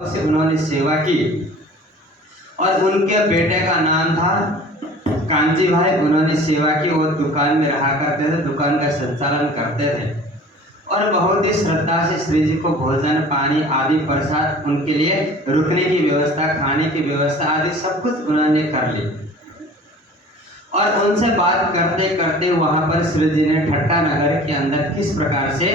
से उन्होंने सेवा की और उनके बेटे का नाम था कांजी भाई। उन्होंने सेवा की, वो दुकान में रहा करते थे, दुकान का संचालन करते थे और बहुत ही श्रद्धा से श्री जी को भोजन पानी आदि प्रसाद, उनके लिए रुकने की व्यवस्था, खाने की व्यवस्था आदि सब कुछ उन्होंने कर ली। और उनसे बात करते करते वहां पर श्री जी ने ठट्टा नगर के अंदर किस प्रकार से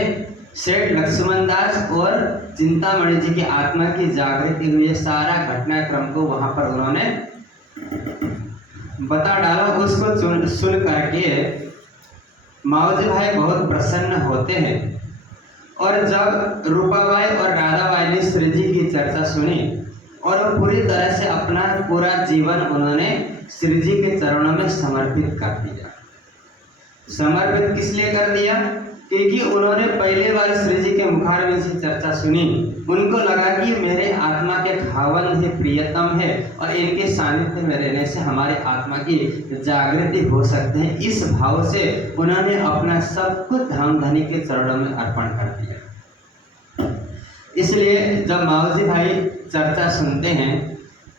सेठ लक्ष्मण दास और चिंतामणि जी की आत्मा की जागृति हुई, सारा घटनाक्रम को वहां पर उन्होंने बता डाला। उसको सुन करके मावजी भाई बहुत प्रसन्न होते हैं और जब रूपाबाई और राधाबाई ने श्री जी की चर्चा सुनी और वो पूरी तरह से अपना पूरा जीवन उन्होंने श्री जी के चरणों में समर्पित कर दिया। समर्पित किस लिए कर दिया? क्योंकि उन्होंने पहले बार श्री जी के मुखारविंद से चर्चा सुनी, उनको लगा कि मेरे आत्मा के खावन है, प्रियतम है और इनके सानिध्य में रहने से हमारे आत्मा की जागृति हो सकते हैं। इस भाव से उन्होंने अपना सब कुछ धाम धनी के चरणों में अर्पण कर दिया। इसलिए जब मावजी भाई चर्चा सुनते हैं,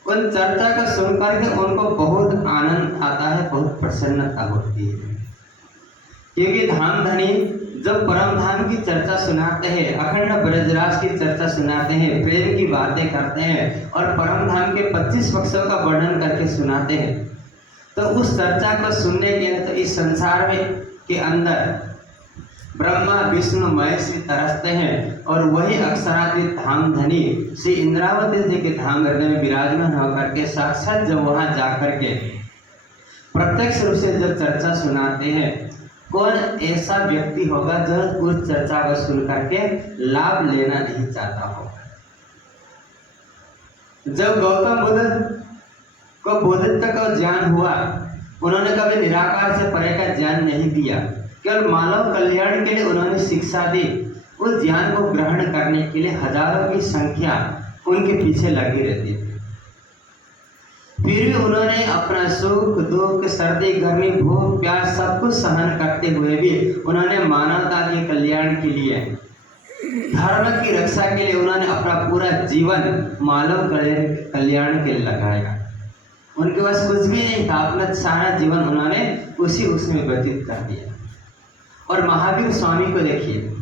उन चर्चा को सुनकर के उनको बहुत आनंद आता है, बहुत प्रसन्नता होती है। क्योंकि धाम धनी जब परम धाम की चर्चा सुनाते हैं, अखंड ब्रजराज की चर्चा सुनाते हैं, प्रेम की बातें करते हैं और परम धाम के 25 पक्षों का वर्णन करके सुनाते हैं, तो उस चर्चा को सुनने के लिए तो इस संसार में के अंदर ब्रह्मा विष्णु महेश तरसते हैं और वही अक्षरातीत धाम धनी श्री इंद्रावती जी के धाम हृदय में विराजमान होकर के साक्षात जब वहां जाकर के प्रत्यक्ष रूप से जब चर्चा सुनाते हैं, कौन ऐसा व्यक्ति होगा जो उस चर्चा को सुन करके लाभ लेना नहीं चाहता होगा। जब गौतम बुद्ध को बोधित्व का ज्ञान हुआ, उन्होंने कभी निराकार से परे का ज्ञान नहीं दिया, केवल मानव कल्याण के लिए उन्होंने शिक्षा दी। उस ज्ञान को ग्रहण करने के लिए हजारों की संख्या उनके पीछे लगी रहती थी। फिर भी उन्होंने अपना सुख दुख, सर्दी गर्मी, भूख प्यास सब कुछ सहन करते हुए भी उन्होंने मानवता के कल्याण के लिए, धर्म की रक्षा के लिए उन्होंने अपना पूरा जीवन मानव कल्याण के लिए लगाया। उनके पास कुछ भी नहीं था, अपना सारा जीवन उन्होंने उसमें व्यतीत कर दिया। और महावीर स्वामी को देखिए,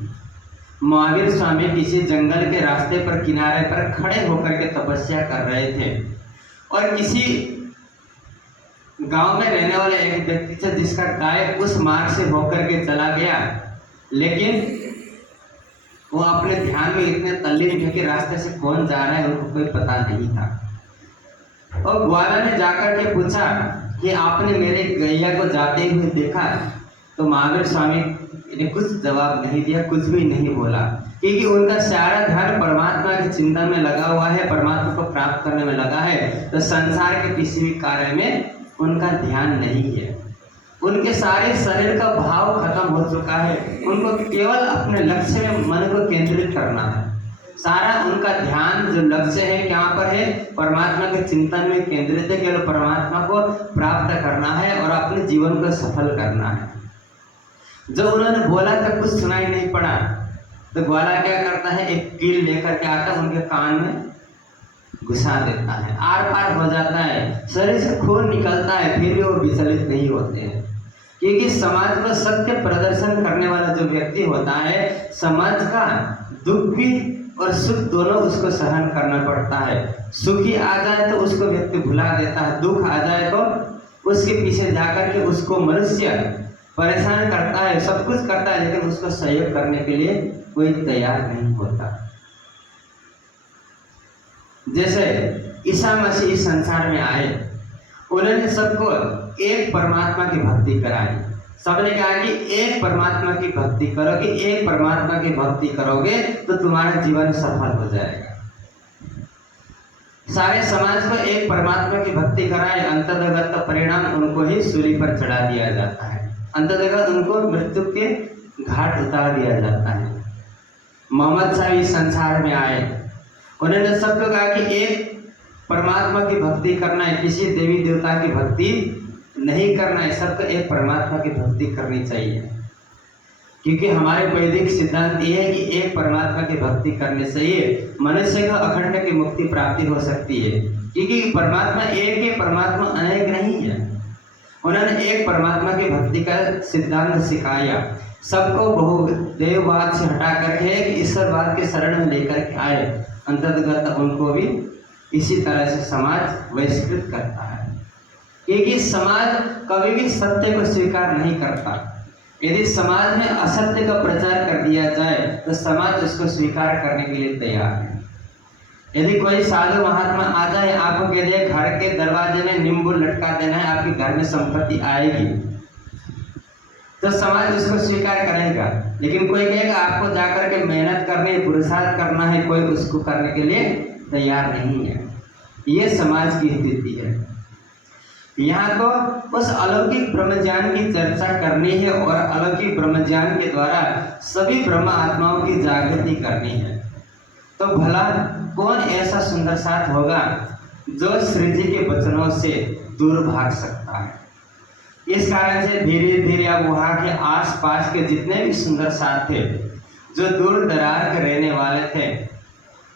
महावीर स्वामी किसी जंगल के रास्ते पर किनारे पर खड़े होकर के तपस्या कर रहे थे और किसी गांव में रहने वाले एक व्यक्ति से जिसका गाय उस मार्ग से होकर के चला गया, लेकिन वो अपने ध्यान में इतने तल्लीन थे कि रास्ते से कौन जा रहा है उनको कोई पता नहीं था। और ग्वाला ने जाकर के पूछा कि आपने मेरे गैया को जाते हुए देखा? तो महावीर स्वामी ने कुछ जवाब नहीं दिया, कुछ भी नहीं बोला, क्योंकि उनका सारा ध्यान परमात्मा के चिंतन में लगा हुआ है, परमात्मा को प्राप्त करने में लगा है। तो संसार के किसी भी कार्य में उनका ध्यान नहीं है। उनके सारे शरीर का भाव खत्म हो चुका है, उनको केवल अपने लक्ष्य में मन को केंद्रित करना है। सारा उनका ध्यान जो लक्ष्य है क्या पर है? परमात्मा के चिंतन में केंद्रित है। केवल परमात्मा को प्राप्त करना है और अपने जीवन को सफल करना है। जब उन्होंने बोला तो कुछ सुनाई नहीं पड़ा, तो ग्वाला क्या करता है, एक कील लेकर के आता उनके कान में घुसा देता है, आर पार हो जाता है, शरीर से खून निकलता है, फिर भी वो विचलित नहीं होते हैं। क्योंकि समाज को सत्य प्रदर्शन करने वाला जो व्यक्ति होता है, समाज का दुख भी और सुख दोनों उसको सहन करना पड़ता है। सुखी आ जाए तो उसको व्यक्ति भुला देता है, दुख आ जाए तो उसके पीछे जाकर के उसको मनुष्य परेशान करता है, सब कुछ करता है, लेकिन उसको सहयोग करने के लिए कोई तैयार नहीं होता। जैसे ईसा मसीह इस संसार में आए, उन्होंने सबको एक परमात्मा की भक्ति कराई। सबने कहा कि एक परमात्मा की भक्ति करोगे, एक परमात्मा की भक्ति करोगे तो तुम्हारा जीवन सफल हो जाएगा। सारे समाज को एक परमात्मा की भक्ति कराए, अंतर्गत परिणाम उनको ही सूली पर चढ़ा दिया जाता है, अंतर्गत उनको मृत्यु के घाट उतार दिया जाता है। मोहम्मद साहब इस संसार में आए, उन्होंने सबको कहा कि एक परमात्मा की भक्ति करना है, किसी देवी देवता की भक्ति नहीं करना है, सबको एक परमात्मा की भक्ति करनी चाहिए। क्योंकि हमारे वैदिक सिद्धांत ये है कि एक परमात्मा की भक्ति करने से ही मनुष्य को अखंड की मुक्ति प्राप्ति हो सकती है, क्योंकि परमात्मा एक है, परमात्मा अनेक नहीं है। उन्होंने एक परमात्मा की भक्ति का सिद्धांत सिखाया, सबको बहुदेववाद से हटा करके एक ईश्वरवाद के शरण में लेकर के आए। अंततगत उनको भी इसी तरह से समाज बहिष्कृत करता है, क्योंकि समाज कभी भी सत्य को स्वीकार नहीं करता। यदि समाज में असत्य का प्रचार कर दिया जाए तो समाज उसको स्वीकार करने के लिए तैयार है। यदि कोई साधु महात्मा आ जाए, आपको कह दे घर के दरवाजे में नींबू लटका देना है, आपके घर में संपत्ति आएगी, तो समाज उसको स्वीकार करेगा। लेकिन कोई कहेगा आपको जाकर के मेहनत करनी, पुरुषार्थ करना है, कोई उसको करने के लिए तैयार नहीं है। ये समाज की स्थिति है। यहाँ तो उस अलौकिक ब्रह्म ज्ञान की चर्चा करनी है और अलौकिक ब्रह्म ज्ञान के द्वारा सभी ब्रह्म आत्माओं की जागृति करनी है। तो भला कौन ऐसा सुंदर साथ होगा जो श्री जी के वचनों से दूर भाग सकता है। इस कारण से धीरे धीरे अब वहाँ के आस पास के जितने भी सुंदर साथ थे, जो दूर दराज के रहने वाले थे,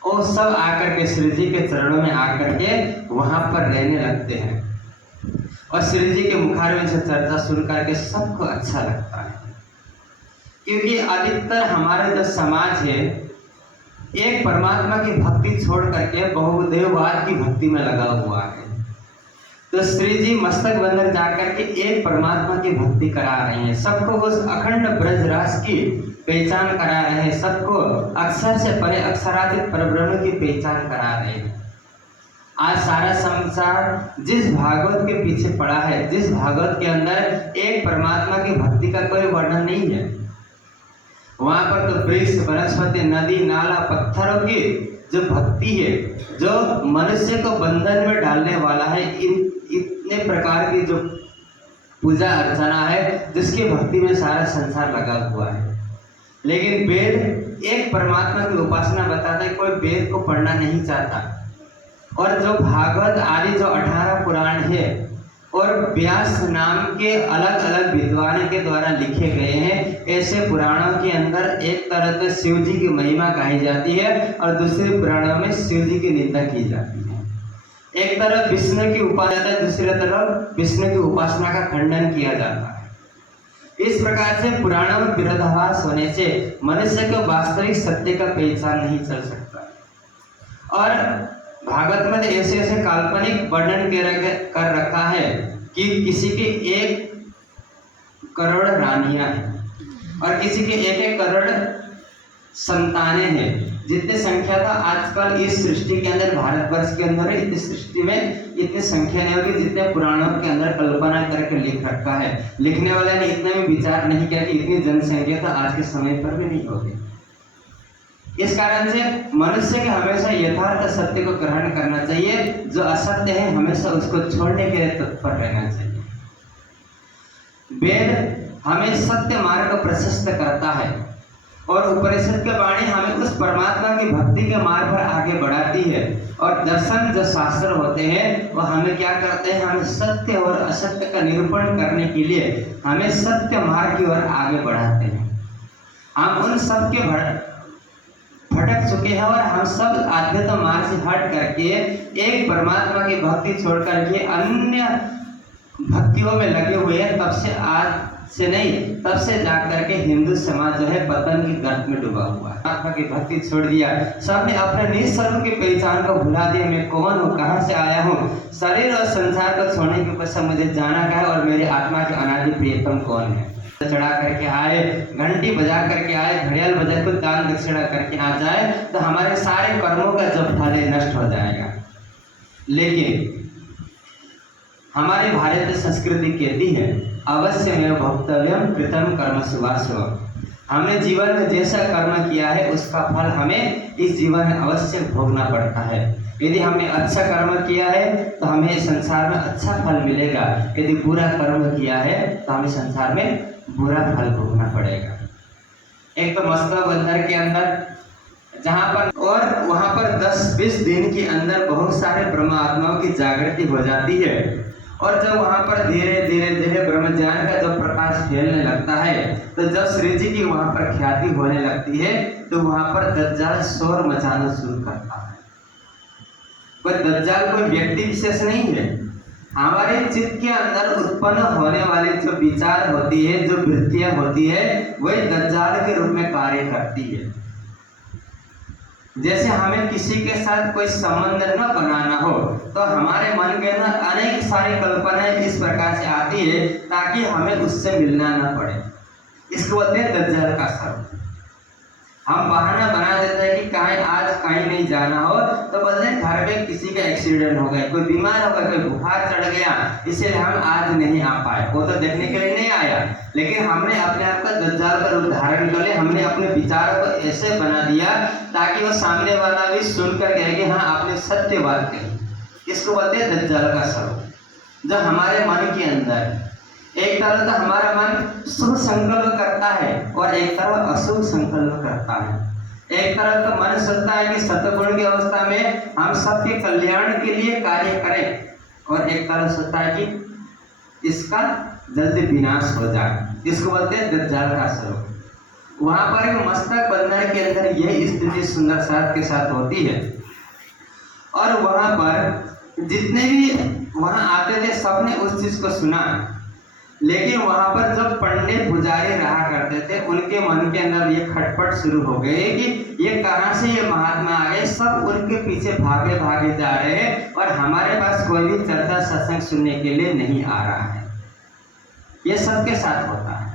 वो सब आकर के श्री जी के चरणों में आकर के वहाँ पर रहने लगते हैं और श्री जी के मुखारविंद से चर्चा सुन करके सबको अच्छा लगता है। क्योंकि अधिकतर हमारा जो समाज है एक परमात्मा की भक्ति छोड़ करके बहुदेववाद की भक्ति में लगा हुआ है। तो श्री जी मस्तक बंदर जाकर के एक परमात्मा की भक्ति करा रहे हैं, सबको उस अखंड ब्रजरास की पहचान करा रहे हैं, सबको अक्षर से परे अक्षरातीत परब्रह्म की पहचान करा रहे हैं। आज सारा संसार जिस भागवत के पीछे पड़ा है, जिस भागवत के अंदर एक परमात्मा की भक्ति का कोई वर्णन नहीं है, वहां पर तो वृक्ष, वनस्पति, नदी, नाला, पत्थरों की जो भक्ति है, जो मनुष्य को बंधन में डालने वाला है, इतने प्रकार की जो पूजा अर्चना है जिसकी भक्ति में सारा संसार लगा हुआ है। लेकिन वेद एक परमात्मा की उपासना बताता है, कोई वेद को पढ़ना नहीं चाहता। और जो भागवत आदि जो 18 पुराण है और व्यास नाम के अलग अलग विद्वानों के द्वारा लिखे गए हैं, ऐसे पुराणों के अंदर एक तरफ से शिव जी की महिमा कही जाती है और दूसरे पुराणों में शिव जी की निंदा की जाती है। एक तरफ विष्णु की उपासना, दूसरी तरफ विष्णु की उपासना का खंडन किया जाता है। इस प्रकार से पुराणों में विरोधाभास होने से मनुष्य को वास्तविक सत्य का पहचान नहीं चल सकता। और भागवत में ऐसे ऐसे काल्पनिक वर्णन कर रखा है कि किसी के 1 करोड़ रानियां हैं और किसी के 1-1 करोड़ संतानें हैं। जितनी संख्या था आजकल इस सृष्टि के अंदर, भारतवर्ष के अंदर इतनी सृष्टि में इतनी संख्या नहीं होगी जितने पुराणों के अंदर कल्पना करके लिख रखा है। लिखने वाले ने इतना भी विचार नहीं किया कि इतनी जनसंख्या तो आज के समय पर भी नहीं होगी। इस कारण से मनुष्य के हमेशा यथार्थ सत्य को ग्रहण करना चाहिए, जो असत्य है हमेशा उसको छोड़ने के लिए तत्पर रहना चाहिए। वेद हमें सत्य मार्ग को प्रशस्त करता है और उपनिषद की वाणी हमें उस परमात्मा की भक्ति के मार्ग पर आगे बढ़ाती है। और दर्शन जो शास्त्र होते हैं वो हमें क्या करते हैं, हमें सत्य और असत्य का निरूपण करने के लिए हमें सत्य मार्ग की ओर आगे बढ़ाते हैं। हम उन सब के भटक चुके हैं और हम सब आध्यात्म मार्ग से हट करके एक परमात्मा की भक्ति छोड़ करके अन्य भक्तियों में लगे हुए हैं। तब से आज से नहीं, तब से जाकर के हिंदू समाज जो है पतन की गर्त में डूबा हुआ है। परमात्मा की भक्ति छोड़ दिया, सबने अपने निस्वरूप की पहचान को भुला दिया। मैं कौन हूँ, कहाँ से आया हूँ, शरीर और संसार को छोड़ने के पश्चात मुझे जाना क्या है और मेरे आत्मा के अनादि प्रियतम कौन है। चढ़ा करके आए, घंटी बजा करके आए, घड़ियाल बजा कर दान दक्षिणा करके आ जाए तो हमारे सारे कर्मों का जो फल है नष्ट हो जाएगा। लेकिन हमारी भारतीय संस्कृति कहती है अवश्य में भोक्तव्यम कृतम कर्म शुभाशुभ। हमने जीवन में जैसा कर्म किया है उसका फल हमें इस जीवन में अवश्य भोगना पड़ता है। यदि हमने अच्छा कर्म किया है तो हमें संसार में अच्छा फल मिलेगा, यदि बुरा कर्म किया है तो हमें संसार में बुरा फल भोगना पड़ेगा। एक तो मस्तक बंदर के अंदर जहाँ पर और वहाँ पर 10-20 दिन के अंदर बहुत सारे ब्रह्म आत्माओं की जागृति हो जाती है और जब वहां पर धीरे धीरे धीरे ब्रह्मज्ञान का जब प्रकाश फैलने लगता है, तो जब श्री जी की वहां पर ख्याति होने लगती है, तो वहां पर दज्जाल शोर मचाना शुरू करता है। कोई दज्जाल कोई व्यक्ति विशेष नहीं है, हमारे चित्त के अंदर उत्पन्न होने वाली जो विचार होती है, जो वृत्तियां होती है, वही दज्जाल के रूप में कार्य करती है। जैसे हमें किसी के साथ कोई संबंध न बनाना हो, तो हमारे मन के अंदर अनेक सारी कल्पनाएं इस प्रकार से आती है ताकि हमें उससे मिलना न पड़े। इसको बोलते हैं दज्जाल का सर्प। हम बहाना बना देते हैं कि कहीं नहीं जाना हो, तो बोलते हैं घर में किसी का एक्सीडेंट हो गया, कोई बीमार हो गया, कोई बुखार चढ़ गया, इसलिए हम आज नहीं आ पाए। वो तो देखने के लिए नहीं आया, लेकिन हमने अपने आप का दज्जाल का रूप धारण कर लिया। हमने अपने विचारों को ऐसे बना दिया ताकि वो सामने वाला भी सुनकर कहे कि हाँ आपने सत्य बात कही। इसको बोलते हैं दज्जाल का स्वरूप। जो हमारे मन के अंदर एक तरफ तो हमारा मन शुभ संकल्प करता है और एक तरफ अशुभ संकल्प करता है। एक तरफ तो मन सोचता है कि सतगुण की अवस्था में हम सबके कल्याण के लिए कार्य करें, और एक तरफ सोचता है कि इसका जल्दी विनाश हो जाए। इसको बोलते हैं दज्जाल का स्वरूप। वहां पर एक मस्तक बंदर के अंदर यह स्थिति सुंदर साथ के साथ होती है, और वहां पर जितने भी वहां आते थे सबने उस चीज को सुना, लेकिन वहां पर जो पंडित पुजारी रहा करते थे उनके मन के अंदर ये खटपट शुरू हो गई कि ये कहां से ये महात्मा आ गए। सब उनके पीछे भागे भागे जा रहे हैं और हमारे पास कोई भी चर्चा सत्संग सुनने के लिए नहीं आ रहा है। ये सबके साथ होता है।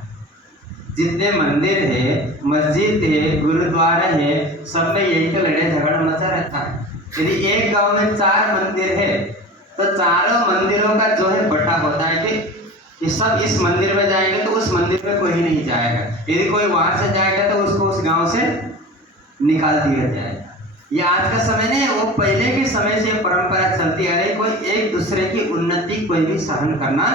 जितने मंदिर है, मस्जिद है, गुरुद्वारा है, सब में यही तो लड़ाई झगड़ा मचा रहता है। यदि एक गांव में 4 मंदिर है, तो चारों मंदिरों का जो है बटा होता है कि ये सब इस मंदिर में जाएंगे तो उस मंदिर में कोई नहीं जाएगा। यदि कोई वहां से जाएगा तो उसको उस गांव से निकाल दिया जाएगा। ये आज का समय नहीं है, वो पहले के समय से परंपरा चलती आ रही। कोई एक दूसरे की उन्नति कोई भी सहन करना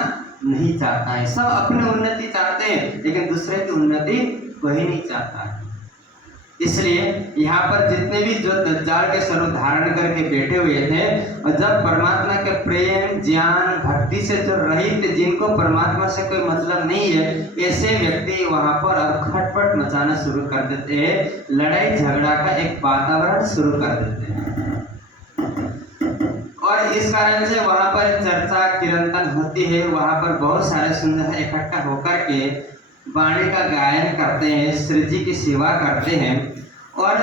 नहीं चाहता है। सब अपनी उन्नति चाहते हैं, लेकिन दूसरे की उन्नति कोई नहीं चाहता है। इसलिए यहाँ पर जितने भी जो दज्जाल के स्वरूप धारण करके बैठे हुए थे, और जब परमात्मा के प्रेम, ज्ञान, भक्ति से जो रहित, जिनको परमात्मा से कोई मतलब नहीं है, ऐसे व्यक्ति वहाँ पर अब खटपट मचाना शुरू कर देते हैं, लड़ाई झगड़ा का एक वातावरण शुरू कर देते हैं। और इस कारण से वहाँ पर चर्चा कीर्तन होती है। वहाँ पर बहुत सारे सुंदर इकट्ठा होकर के वाणी का गायन करते हैं, श्री जी की सेवा करते हैं, और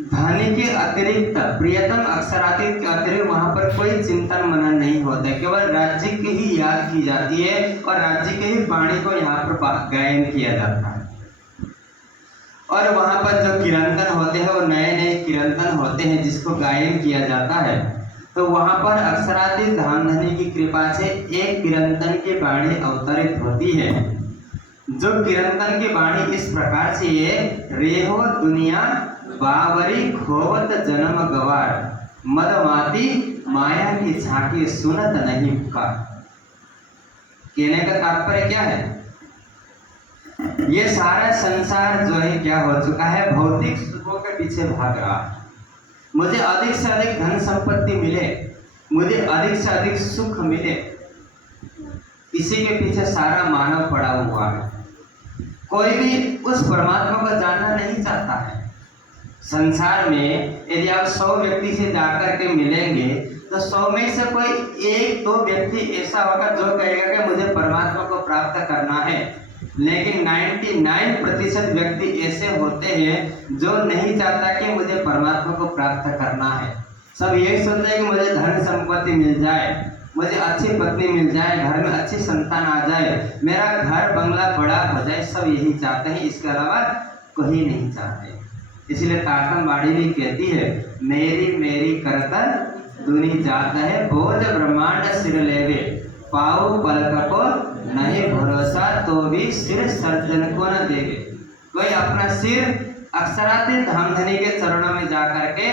धन के अतिरिक्त, प्रियतम अक्षरातीत के अतिरिक्त वहाँ पर कोई चिंतन मनन नहीं होता है। केवल राज्य की ही याद की जाती है और राज्य के ही वाणी को यहाँ पर गायन किया जाता है। और वहाँ पर जो कीर्तन होते हैं वो नए नए कीर्तन होते हैं जिसको गायन किया जाता है। तो वहाँ पर अक्षरातीत धन धनी की कृपा से एक कीर्तन की वाणी अवतरित होती है। जो कीर्तन की वाणी इस प्रकार से है, रेहो दुनिया बावरी खोवत जन्म गवार, मदमाती माया की झांकी सुनत नहीं पुकार। कहने का तात्पर्य क्या है? ये सारा संसार जो है क्या हो चुका है, भौतिक सुखों के पीछे भाग रहा है। मुझे अधिक से अधिक धन संपत्ति मिले, मुझे अधिक से अधिक सुख मिले, इसी के पीछे सारा मानव पड़ा हुआ है। कोई भी उस परमात्मा को जानना नहीं चाहता है। संसार में यदि आप 100 व्यक्ति से जाकर के मिलेंगे, तो 100 में से कोई 1-2 व्यक्ति ऐसा होगा जो कहेगा कि मुझे परमात्मा को प्राप्त करना है। लेकिन 99% व्यक्ति ऐसे होते हैं जो नहीं चाहता कि मुझे परमात्मा को प्राप्त करना है। सब यही सोचते हैं कि मुझे धन संपत्ति मिल जाए, मुझे अच्छी पत्नी मिल जाए, घर में अच्छी संतान आ जाए, मेरा घर बंगला बड़ा हो जाए। सब यही चाहते हैं, इसके अलावा कोई नहीं चाहते। इसलिए तातम भी कहती है, मेरी मेरी करकर दुनी जात है, बोझ ब्रह्मांड सिर लेवे, पाऊ पलक को नहीं भरोसा, तो भी सिर सर्जन को न देवे। कोई अपना सिर अक्षरातीत धमधनी के चरणों में जाकर के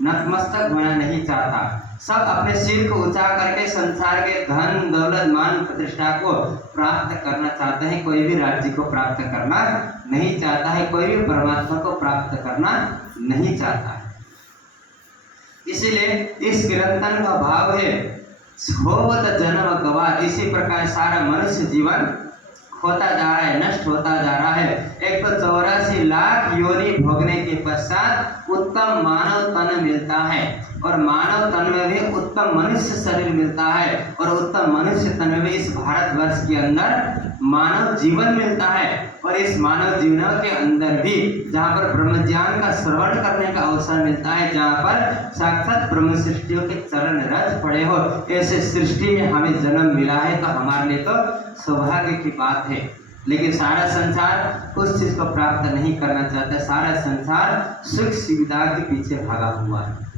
नतमस्तक होना नहीं चाहता। सब अपने सिर को ऊंचा करके संसार के धन दौलत मान प्रतिष्ठा को प्राप्त करना चाहते हैं। कोई भी राज्य को प्राप्त करना नहीं चाहता है, कोई भी परमात्मा को प्राप्त करना नहीं चाहता है। इसीलिए इस कीर्तन का भाव है होवत जन्म गवार। इसी प्रकार सारा मनुष्य जीवन होता जा रहा है, नष्ट होता जा रहा है। एक तो 84 लाख योनि भोगने के पश्चात उत्तम मानव तन मिलता है, और मानव तन में भी उत्तम मनुष्य शरीर मिलता है, और उत्तम मनुष्य तन में भी इस भारतवर्ष के अंदर मानव जीवन मिलता है। और इस मानव जीवन के अंदर भी जहाँ पर ब्रह्म ज्ञान का श्रवण करने का अवसर मिलता है, जहाँ पर साक्षात ब्रह्म सृष्टियों के चरण रज पड़े हो, ऐसे सृष्टि में हमें जन्म मिला है, तो हमारे लिए तो सौभाग्य की बात है। लेकिन सारा संसार उस चीज को प्राप्त नहीं करना चाहता। सारा संसार सुख सुविधा के पीछे भागा हुआ है।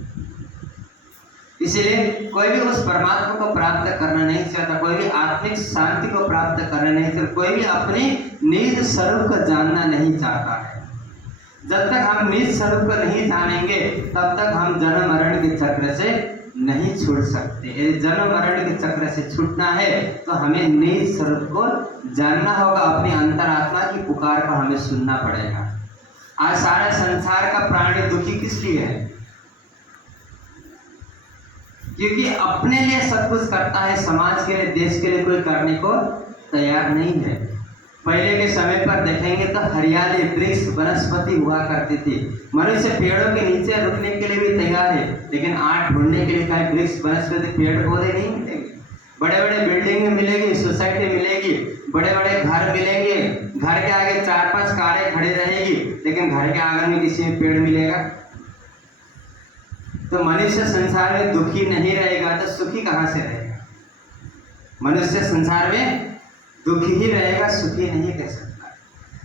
इसलिए कोई भी उस परमात्मा को प्राप्त करना नहीं चाहता, कोई भी आत्मिक शांति को प्राप्त करना नहीं चाहता, कोई भी अपने निज स्वरूप को जानना नहीं चाहता है। जब तक हम निज स्वरूप को नहीं जानेंगे तब तक हम जन्म मरण के चक्र से नहीं छूट सकते। यदि जन्म मरण के चक्र से छूटना है तो हमें निज स्वरूप को जानना होगा, अपनी अंतरात्मा की पुकार को हमें सुनना पड़ेगा। आज सारा संसार का प्राणी दुखी किस लिए है? क्योंकि अपने लिए सब कुछ करता है, समाज के लिए, देश के लिए कोई करने को तैयार नहीं है। पहले के समय पर देखेंगे तो हरियाली, वृक्ष, वनस्पति हुआ करती थी। मनुष्य पेड़ों के नीचे रुकने के लिए भी तैयार है, लेकिन आज ढूंढने के लिए कहीं वृक्ष, वनस्पति, पेड़ पौधे नहीं मिलेंगे। बड़े बड़े बिल्डिंग मिलेगी, सोसाइटी मिलेगी, बड़े बड़े घर मिलेंगे, घर के आगे 4-5 कारें खड़ी रहेगी, लेकिन घर के आंगन में किसी में पेड़ मिलेगा? तो मनुष्य संसार में दुखी नहीं रहेगा तो सुखी कहाँ से रहेगा? मनुष्य संसार में दुखी ही रहेगा, सुखी नहीं रह सकता,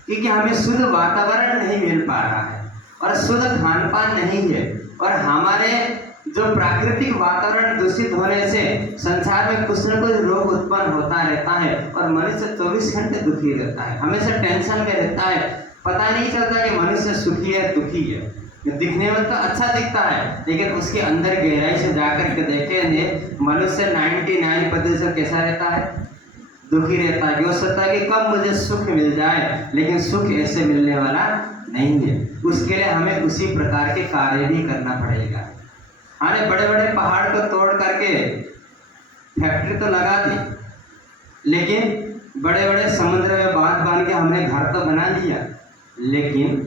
क्योंकि हमें शुद्ध वातावरण नहीं मिल पा रहा है और शुद्ध खान पान नहीं है। और हमारे जो प्राकृतिक वातावरण दूषित होने से संसार में कुछ न कुछ रोग उत्पन्न होता रहता है, और मनुष्य 24 घंटे दुखी रहता है, हमेशा टेंशन में रहता है। पता नहीं चलता कि मनुष्य सुखी है दुखी है। दिखने में तो अच्छा दिखता है, लेकिन उसके अंदर गहराई से जाकर के देखेंगे मनुष्य 99% कैसा रहता है? दुखी रहता है। वो सोचता है कि कब मुझे सुख मिल जाए, लेकिन सुख ऐसे मिलने वाला नहीं है। उसके लिए हमें उसी प्रकार के कार्य भी करना पड़ेगा। हमने बड़े बड़े पहाड़ को तोड़ करके फैक्ट्री तो लगा दी, लेकिन बड़े बड़े समुद्र में बांध बांध के हमने घर तो बना लिया, लेकिन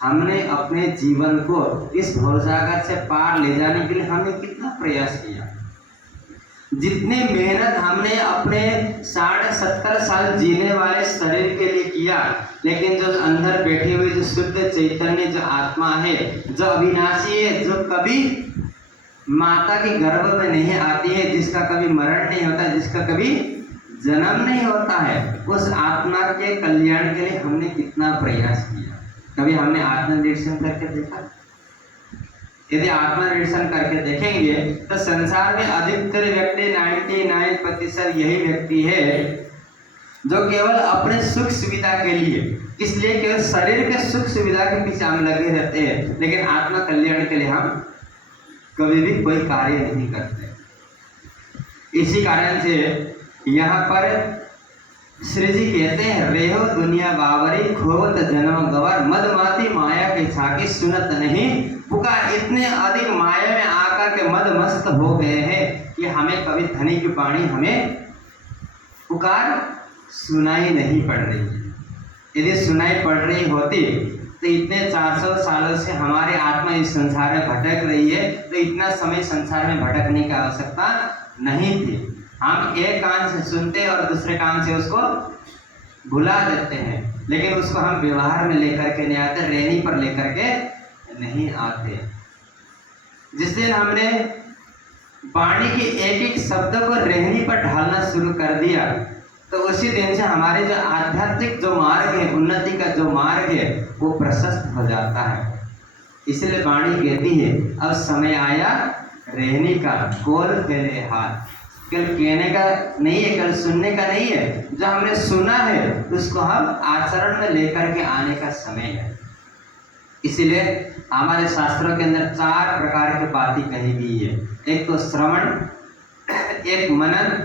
हमने अपने जीवन को इस भवसागर से पार ले जाने के लिए हमने कितना प्रयास किया। जितनी मेहनत हमने अपने 70 साल जीने वाले शरीर के लिए किया, लेकिन जो अंदर बैठे हुए जो शुद्ध चैतन्य जो आत्मा है, जो अविनाशी है, जो कभी माता के गर्भ में नहीं आती है, जिसका कभी मरण नहीं होता, जिसका कभी जन्म नहीं होता है, उस आत्मा के कल्याण के लिए हमने कितना प्रयास किया। कभी हमने आत्मनिरीक्षण करके देखा? यदि आत्मनिरीक्षण करके देखेंगे तो संसार में अधिकतर व्यक्ति 99% यही व्यक्ति है जो केवल अपने सुख सुविधा के लिए, इसलिए केवल शरीर के सुख सुविधा के पीछे हम लगे रहते हैं, लेकिन आत्मा कल्याण के लिए हम कभी भी कोई कार्य नहीं करते। इसी कारण से यहाँ पर श्री जी कहते हैं, रेहो दुनिया बावरी खोवत जन्म गवर, मदमाती माया के छाके सुनत नहीं पुकार। इतने अधिक माया में आकर के मदमस्त हो गए हैं कि हमें कभी धनी की वाणी हमें पुकार सुनाई नहीं पड़ रही है। यदि सुनाई पड़ रही होती तो इतने 400 सालों से हमारी आत्मा इस संसार में भटक रही है, तो इतना समय संसार में भटकने की आवश्यकता नहीं थी। हम एक कान से सुनते और दूसरे कान से उसको भुला देते हैं, लेकिन उसको हम व्यवहार में लेकर के नहीं आते, रेहनी पर लेकर के नहीं आते। जिस दिन हमने वाणी के एक एक शब्द को रेहनी पर ढालना शुरू कर दिया, तो उसी दिन से हमारे जो आध्यात्मिक जो मार्ग है, उन्नति का जो मार्ग है, वो प्रशस्त हो जाता है। इसलिए वाणी कहती है, अब समय आया रहने का, कोल फैले हाथ। कल कहने का नहीं है, कल सुनने का नहीं है, जो हमने सुना है उसको हम आचरण में लेकर के आने का समय है। इसीलिए हमारे शास्त्रों के अंदर 4 प्रकार की बातें कही गई है। एक तो श्रवण, एक मनन,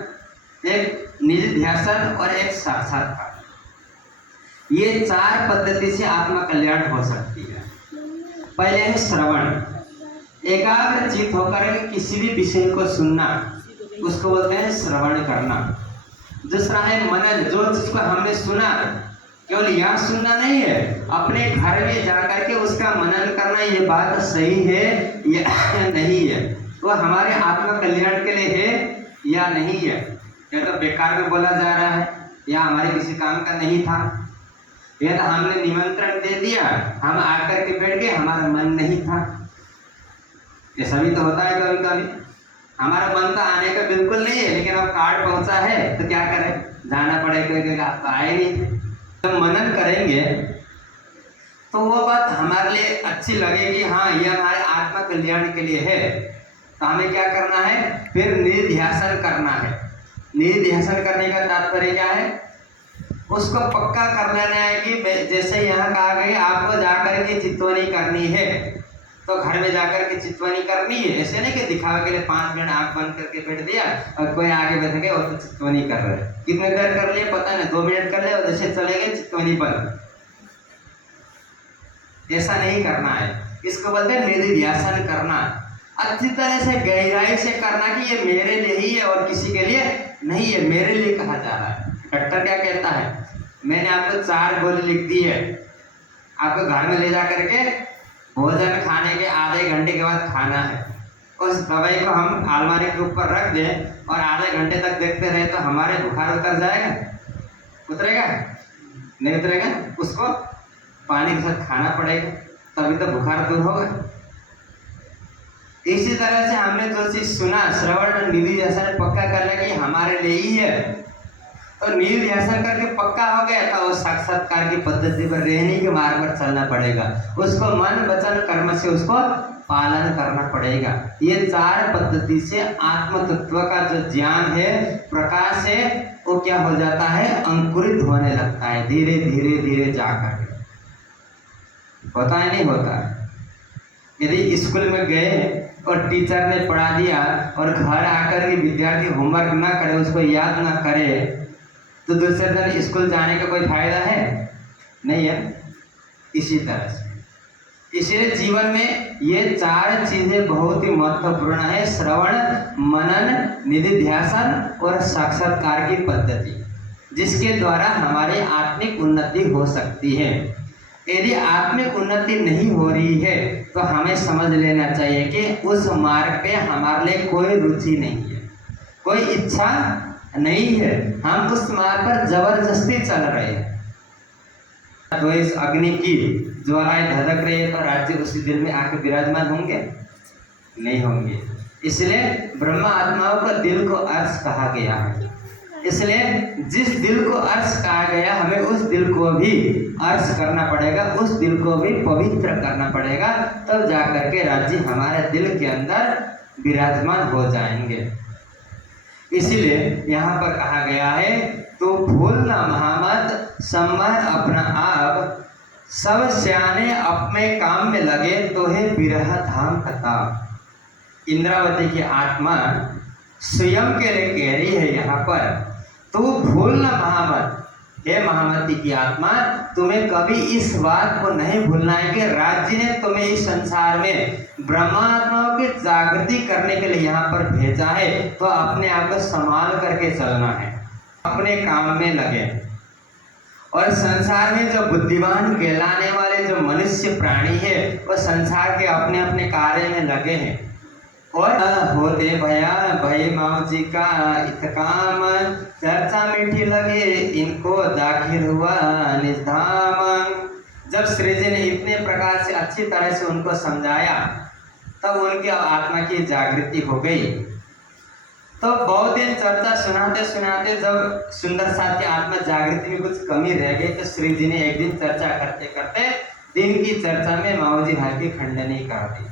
एक निधिध्यासन और एक साक्षात्कार। ये 4 पद्धति से आत्मा कल्याण हो सकती है। पहले है श्रवण, एकाग्र चित्त होकर के किसी भी विषय को सुनना। उसको बोलते हैं श्रवण करना। दूसरा है मनन, जो जिसको हमने सुना, केवल यहाँ सुनना नहीं है, अपने घर में जाकर के उसका मनन करना, ये बात सही है या नहीं है, वो हमारे आत्मा कल्याण के लिए है या नहीं है, या तो बेकार में बोला जा रहा है या हमारे किसी काम का नहीं था, या तो हमने निमंत्रण दे दिया, हम आकर के बैठ गए, हमारा मन नहीं था। ये सभी तो होता है कभी कभी, हमारा मन तो आने का बिल्कुल नहीं है, लेकिन अब कार्ड पहुंचा है तो क्या करें, जाना पड़ेगा, आप तो आए नहीं थे। जब मनन करेंगे तो वो बात हमारे लिए अच्छी लगेगी, हाँ ये हमारे आत्मा कल्याण के लिए है, तो हमें क्या करना है, फिर निधिध्यासन करना है। निधिध्यासन करने का तात्पर्य क्या है, उसको पक्का कर लेना है कि जैसे यहाँ कहा गया आपको जाकर के चितवनी करनी है, तो घर में जाकर के चितवनी करनी है। ऐसे नहीं कि दिखावे के लिए 5 मिनट आंख बंद करके बैठ दिया और कोई आगे बैठ गया और तो चितवनी कर रहे हैं, कितने देर कर लिए पता नहीं, 2 मिनट कर ले और जैसे चले गए चितवनी बंद। ऐसा नहीं करना है, इसको बोलते हैं निधिध्यासन करना, अच्छी तरह से गहराई से करना कि ये मेरे लिए ही है और किसी के लिए नहीं है, मेरे लिए कहा जा रहा है। डॉक्टर क्या कहता है, मैंने आपको 4 गोली लिख दी है, आपको घर में ले जा करके भोजन खाने के आधे घंटे के बाद खाना है। उस दवाई को हम अलमारी के ऊपर रख दें और आधे घंटे तक देखते रहे तो हमारे बुखार उतर जाएगा, उतरेगा नहीं उतरेगा, उसको पानी के साथ खाना पड़ेगा, तभी तो बुखार दूर होगा। इसी तरह से हमने जो चीज सुना, श्रवण निधिध्यासन पक्का कर लिया कि हमारे लिए ही है, तो निधिध्यासन करके पक्का हो गया था, वो साक्षात्कार की पद्धति पर रहने के मार्ग पर चलना पड़ेगा, उसको मन वचन कर्म से उसको पालन करना पड़ेगा। ये 4 पद्धति से आत्म तत्व का जो ज्ञान है, प्रकाश है, वो क्या हो जाता है, अंकुरित होने लगता है, धीरे धीरे धीरे जाकर। होता है नहीं होता है? यदि स्कूल में गए और टीचर ने पढ़ा दिया और घर आकर के विद्यार्थी होमवर्क ना करे, उसको याद ना करे, तो दूसरे दिन स्कूल जाने का कोई फायदा है नहीं है। इसी तरह से इसलिए जीवन में ये 4 चीजें बहुत ही महत्वपूर्ण है, श्रवण, मनन, निधिध्यासन और साक्षात्कार की पद्धति, जिसके द्वारा हमारी आत्मिक उन्नति हो सकती है। यदि आत्मिक उन्नति नहीं हो रही है तो हमें समझ लेना चाहिए कि उस मार्ग पे हमारे लिए कोई रुचि नहीं है, कोई इच्छा नहीं है, हम उस मार्ग पर जबरदस्ती चल रहे हैं। तो इस अग्नि की ज्वालाएं धधक रही है तो राज्य उसी दिल में आके विराजमान होंगे नहीं होंगे। इसलिए ब्रह्मा आत्माओं का दिल को अर्श कहा गया है, इसलिए जिस दिल को अर्श कहा गया, हमें उस दिल को भी अर्श करना पड़ेगा, उस दिल को भी पवित्र करना पड़ेगा, तब जाकर के राज्य हमारे दिल के अंदर विराजमान हो जाएंगे। इसीलिए यहाँ पर कहा गया है, तो भूलना महामत, संभर अपना आप, सब सियाने अपने काम में लगे, तो है बिरह धाम कताब। इंद्रावती की आत्मा स्वयं के लिए कह रही है यहाँ पर, तो भूलना महामत, हे महामती की आत्मा, तुम्हें कभी इस बात को नहीं भूलना है कि राज्य ने तुम्हें इस संसार में ब्रह्मात्माओं की जागृति करने के लिए यहाँ पर भेजा है, तो अपने आप को संभाल करके चलना है, अपने काम में लगे। और संसार में जो बुद्धिमान कहलाने वाले जो मनुष्य प्राणी है, वो संसार के अपने अपने कार्य में लगे हैं, और होते भया भय माँ जी का इतकाम, चर्चा मीठी लगे इनको दाखिल हुआ निधाम। जब श्री जी ने इतने प्रकार से अच्छी तरह से उनको समझाया, तब उनकी आत्मा की जागृति हो गई। तो बहुत दिन चर्चा सुनाते सुनाते जब सुंदर साथ की आत्मा जागृति में कुछ कमी रह गई, तो श्री जी ने एक दिन चर्चा करते करते दिन की चर्चा में माऊजी भाई की खंडनी कर दी।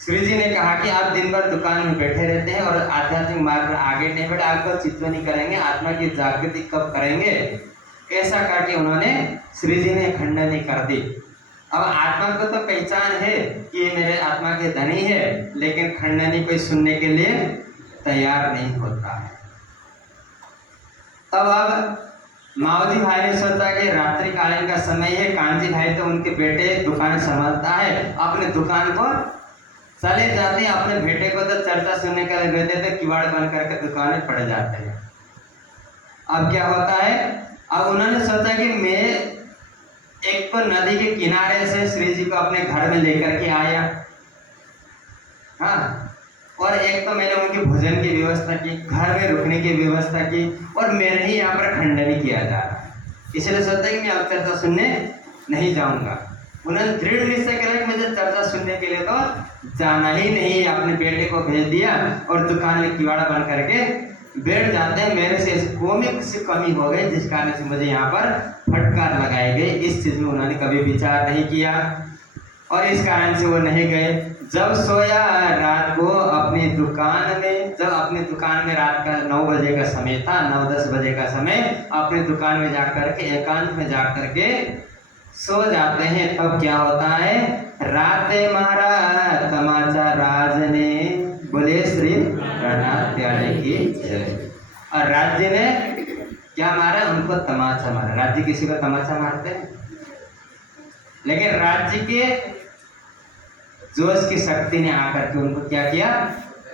श्री जी ने कहा कि आप दिन भर दुकान में बैठे रहते हैं और आध्यात्मिक मार्ग पर आगे नहीं बढ़े, आपको चित्तवनी करेंगे, आत्मा की जागृति कब करेंगे? ऐसा करके उन्होंने श्री जी ने खंडनी कर दी। अब आत्मा को तो पहचान है कि ये मेरे आत्मा के धनी है, लेकिन खंडनी कोई सुनने के लिए तैयार नहीं होता है। तब अब माऊजी भाई ने सोचा कि रात्रि कालीन का समय है, कांजी भाई तो उनके बेटे दुकान संभालता है, अपने दुकान को चले जाते हैं अपने बेटे को तो चर्चा सुनने के लिए रहते थे, किवाड़ बंद करके दुकानें पड़ जाते हैं। अब क्या होता है, अब उन्होंने सोचा कि मैं एक तो नदी के किनारे से श्री जी को अपने घर में लेकर के आया, हाँ, और एक तो मैंने उनके भोजन की व्यवस्था की, घर में रुकने की व्यवस्था की, और मेरे ही यहाँ पर खंडन किया जा रहा है, इसलिए सोचता है कि मैं अब चर्चा सुनने नहीं जाऊंगा। उन्होंने दृढ़ निश्चय किया कि मुझे चर्चा सुनने के लिए तो जाना ही नहीं। अपने बेटे को भेज दिया और दुकान में किवाड़ा बंद करके बैठ जाते हैं। मेरे से कॉमिक से कमी हो गई, जिस कारण से मुझे यहाँ पर फटकार लगाई गई। इस चीज में उन्होंने कभी विचार नहीं किया और इस कारण से वो नहीं गए। जब सोया रात को अपनी दुकान में, जब अपनी दुकान में रात का 9 बजे का समय था, 9-10 बजे का समय, अपनी दुकान में जाकर के एकांत में जाकर के सो जाते हैं। तब क्या होता है, राते मारा तमाचा राज ने, बोले श्री रघुनाथ प्यारे की जय। और राज्य ने क्या मारा, उनको तमाचा मारा। राज्य किसी को तमाचा मारते हैं, लेकिन राज्य के जोश की शक्ति ने आकर के उनको क्या किया,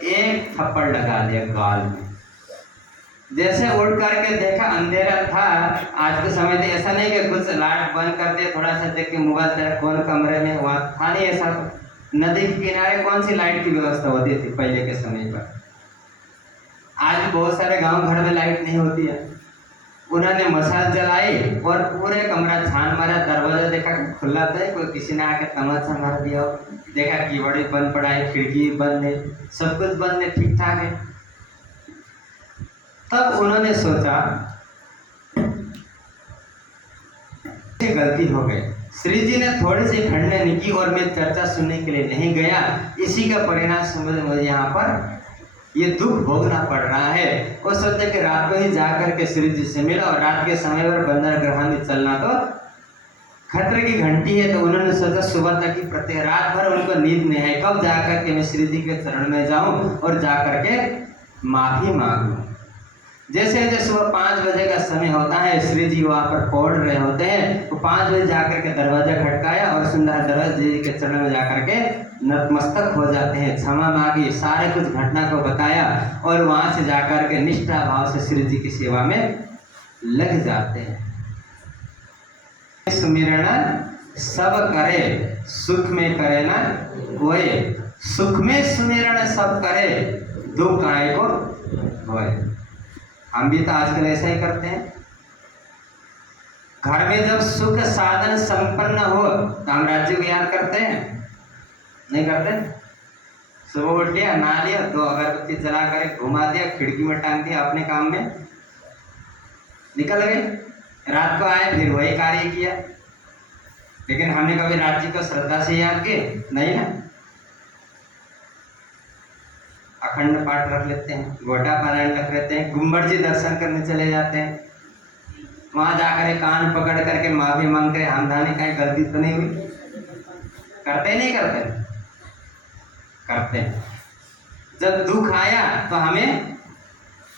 एक थप्पड़ लगा दिया गाल में। जैसे उठ करके देखा, अंधेरा था। आज के समय तो ऐसा नहीं कि कुछ लाइट बंद कर दिया, थोड़ा सा देख के मोबाइल देखा, कौन कमरे में, वहाँ था नहीं ऐसा। नदी के किनारे कौन सी लाइट की व्यवस्था होती थी पहले के समय पर। आज बहुत सारे गांव घर में लाइट नहीं होती है। उन्होंने मशाल जलाई और पूरे कमरा छान मारा, दरवाजा देखा खुला था, कोई किसी ने आके तमाचा मार दिया, देखा कीवाड़ी बंद पड़ा है, खिड़की बंद है, सब कुछ बंद है, ठीक ठाक है। तब उन्होंने सोचा गलती हो गई, श्री जी ने थोड़ी सी खंडन की और मैं चर्चा सुनने के लिए नहीं गया, इसी का परिणाम समझ मुझे यहाँ पर ये दुख भोगना पड़ रहा है। और सोचा कि रात को ही जाकर के श्री जी से मिला, और रात के समय पर बंदर ग्रह में चलना तो खतरे की घंटी है। तो उन्होंने सोचा सुबह तक की प्रत्येक रात भर उनको नींद नहीं है, कब जाकर के मैं श्री जी के चरण में जाऊं और जाकर के माफी मांगूं। जैसे जैसे सुबह 5 बजे का समय होता है, श्री जी वहाँ पर पहुंच रहे होते हैं, तो 5 बजे जाकर के दरवाजा खटकाया और सुंदर दरवाजा जी के चरण में जाकर के नतमस्तक हो जाते हैं, क्षमा मांगी, सारे कुछ घटना को बताया और वहां से जाकर के निष्ठा भाव से श्री जी की सेवा में लग जाते हैं। सुमिरन सब करे, सुख में करे ना कोई, सुख में सुमिरन सब करे, दुख आए को होए। हम भी तो आजकल ऐसा ही करते हैं। घर में जब सुख साधन संपन्न हो तो हम राज्य को याद करते हैं, नहीं करते। सुबह उठ लिया, नहा लिया, 2 अगरबत्ती जला कर घुमा दिया, खिड़की में टांग दिया, अपने काम में निकल गए। रात को आए, फिर वही कार्य किया। लेकिन हमने कभी राज्य को श्रद्धा से याद किए नहीं ना। अखंड पाठ रख लेते हैं, गोटा पारायण रख लेते हैं, गुम्बद जी दर्शन करने चले जाते हैं, वहां जाकर कान पकड़ करके माफी मांगते हैं, हम धानी कहीं गलती तो नहीं हुई। करते नहीं करते, करते। जब दुख आया तो हमें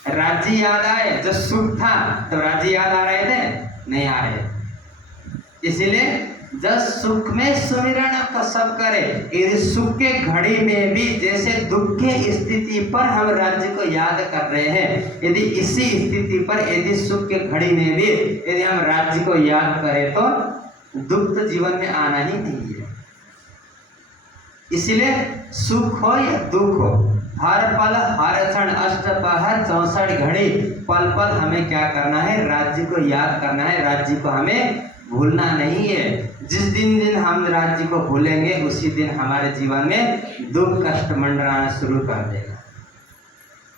राज्य याद आए, जब सुख था तो राज्य याद आ रहे थे, नहीं आ रहे। इसीलिए जब सुख में सुमिरन का सब करे, यदि सुख के घड़ी में भी जैसे दुख के स्थिति पर हम राज्य को याद कर रहे हैं, यदि इसी स्थिति पर यदि सुख के घड़ी में भी यदि हम राज्य को याद करें तो दुख तो जीवन में आना ही नहीं है। इसलिए सुख हो या दुख हो, हर पल हर क्षण अष्टपहर 64 घड़ी पल पल हमें क्या करना है, राज्य को याद करना है, राज्य को हमें भूलना नहीं है। जिस दिन हम राज्य को भूलेंगे उसी दिन हमारे जीवन में दुख कष्ट मंडराना शुरू कर देगा।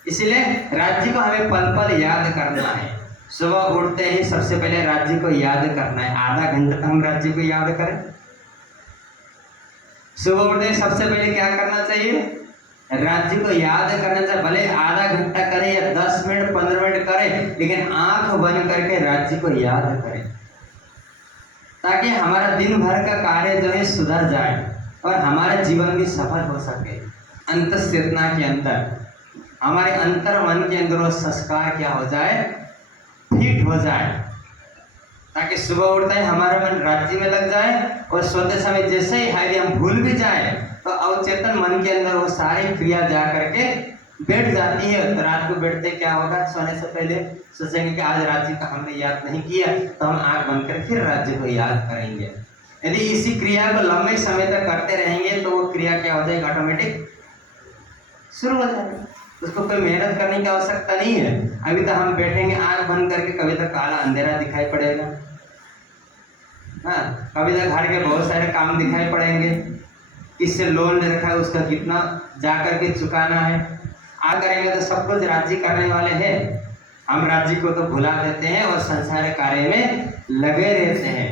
इसलिए राज्य को हमें पल पल याद करना है। सुबह उठते ही सबसे पहले राज्य को याद करना है, आधा घंटा हम राज्य को याद करें। सुबह उठते सबसे पहले क्या करना चाहिए, राज्य को याद करना चाहिए। भले आधा घंटा करें या 10 मिनट 15 मिनट करें, लेकिन आंख बंद करके राज्य को याद करें, ताकि हमारा दिन भर का कार्य जो है सुधर जाए और हमारे जीवन भी सफल हो सके। अंतःचेतना के अंदर, हमारे अंतर मन के अंदर वो संस्कार क्या हो जाए, फिट हो जाए, ताकि सुबह उठते ही हमारा मन राज्य में लग जाए और सोते समय जैसे ही हम भूल भी जाए तो अवचेतन मन के अंदर वो सारी क्रिया जा करके बैठ जाती है। तो रात को बैठते क्या होगा, सोने से पहले सोचेंगे कि आज राज्य का हमने याद नहीं किया, तो हम आंख बंद कर फिर राज्य को याद करेंगे। यदि इसी क्रिया को लंबे समय तक करते रहेंगे तो वो क्रिया क्या हो जाएगी, ऑटोमेटिक शुरू हो जाएगी। उसको कोई मेहनत करने की आवश्यकता नहीं है। अभी तो हम बैठेंगे आंख बंद करके, कभी तो काला अंधेरा दिखाई पड़ेगा, हाँ, कभी तो घर के बहुत सारे काम दिखाई पड़ेंगे, किससे लोन ले रखा है उसका कितना जा करके चुकाना है। आ करेंगे तो सब कुछ राज्य करने वाले हैं, हम राज्य को तो भुला देते हैं और संसार कार्य में लगे रहते हैं।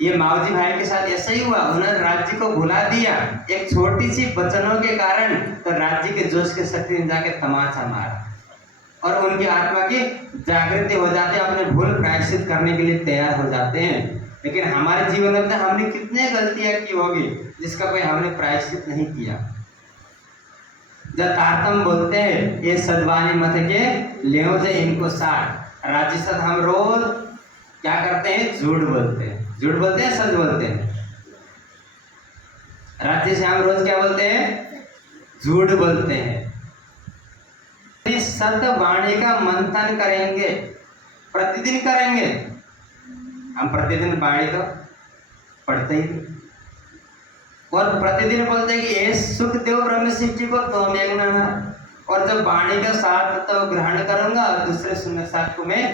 ये मावजी भाई के साथ ऐसा ही हुआ, उन्होंने राज्य को भुला दिया एक छोटी सी वचनों के कारण, तो राज्य के जोश के शक्ति ने जाके तमाचा मारा और उनकी आत्मा की जागृति हो जाती है, अपने भूल प्रायश्चित करने के लिए तैयार हो जाते हैं। लेकिन हमारे जीवन में हमने कितने गलतियां की होगी जिसका कोई हमने प्रायश्चित नहीं किया। जब तारतम बोलते हैं ये सदवानी मत के ले जे इनको साठ, राज्य सद हम रोज क्या करते हैं, झूठ बोलते हैं। झूठ बोलते हैं, सच बोलते हैं। राज्य से हम रोज क्या बोलते हैं, झूठ बोलते हैं। सत्य वाणी का मंथन करेंगे, प्रतिदिन करेंगे। हम प्रतिदिन वाणी तो पढ़ते ही और प्रतिदिन बोलते हैं कि ये सुखदेव ब्रह्म सृष्टि को तो और जब वाणी का साथ तो ग्रहण करूंगा और दूसरे सुंदर साथ को मैं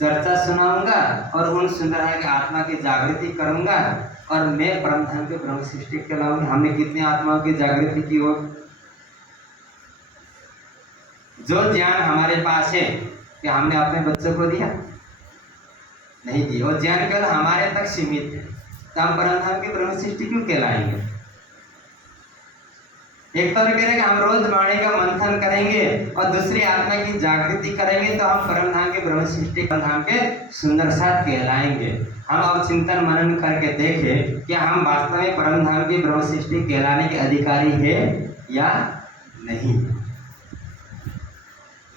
चर्चा सुनाऊंगा और उन सुंदर की आत्मा की जागृति करूंगा और मैं परमधाम के ब्रह्म सृष्टि कहलाऊंगी। हमने कितनी आत्माओं की जागृति की हो। जो ज्ञान हमारे पास है कि हमने अपने बच्चों को दिया नहीं दिया, और ज्ञान केवल हमारे तक सीमित है, तो हम परमधाम के ब्रह्म सृष्टि क्यों कहलाएंगे। एक तो कह रहे कि हम रोज वाणी का मंथन करेंगे और दूसरी आत्मा की जागृति करेंगे तो हम परमधाम के ब्रह्म सृष्टि परमधाम के सुंदर साथ कहलाएंगे। हम अब चिंतन मनन करके देखें कि हम वास्तव में परमधाम की ब्रह्म सृष्टि कहलाने के अधिकारी है या नहीं।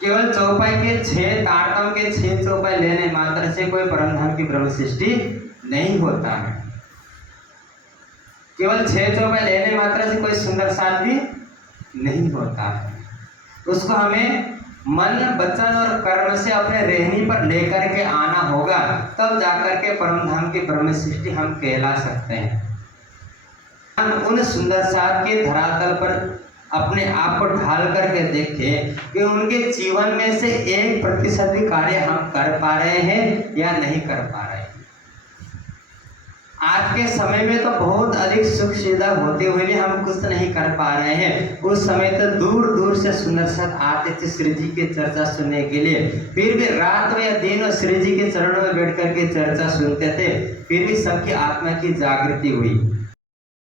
केवल चौपाई के 6 तारतम के 6 चौपाई लेने मात्र से कोई परमधाम की ब्रह्म सृष्टि नहीं होता है। केवल 6 चौपाई लेने मात्र से कोई सुंदर साथ भी नहीं होता है। उसको हमें मन वचन और कर्म से अपने रहनी पर लेकर के आना होगा, तब जाकर के परमधाम की ब्रह्म सृष्टि हम कहला सकते हैं। हम उन सुंदर साथ के धरातल पर अपने आप को ढाल करके देखें कि उनके जीवन में से 1% भी कार्य हम कर पा रहे हैं या नहीं कर पा रहे हैं। आज के समय में तो बहुत अधिक सुख सुविधा होते हुए भी हम कुछ नहीं कर पा रहे हैं। उस समय तो दूर दूर से सुंदर साथ आते थे श्री जी की चर्चा सुनने के लिए, फिर भी रात में या दिन और श्री जी के चरणों में बैठ करके चर्चा सुनते थे, फिर भी सबकी आत्मा की जागृति हुई।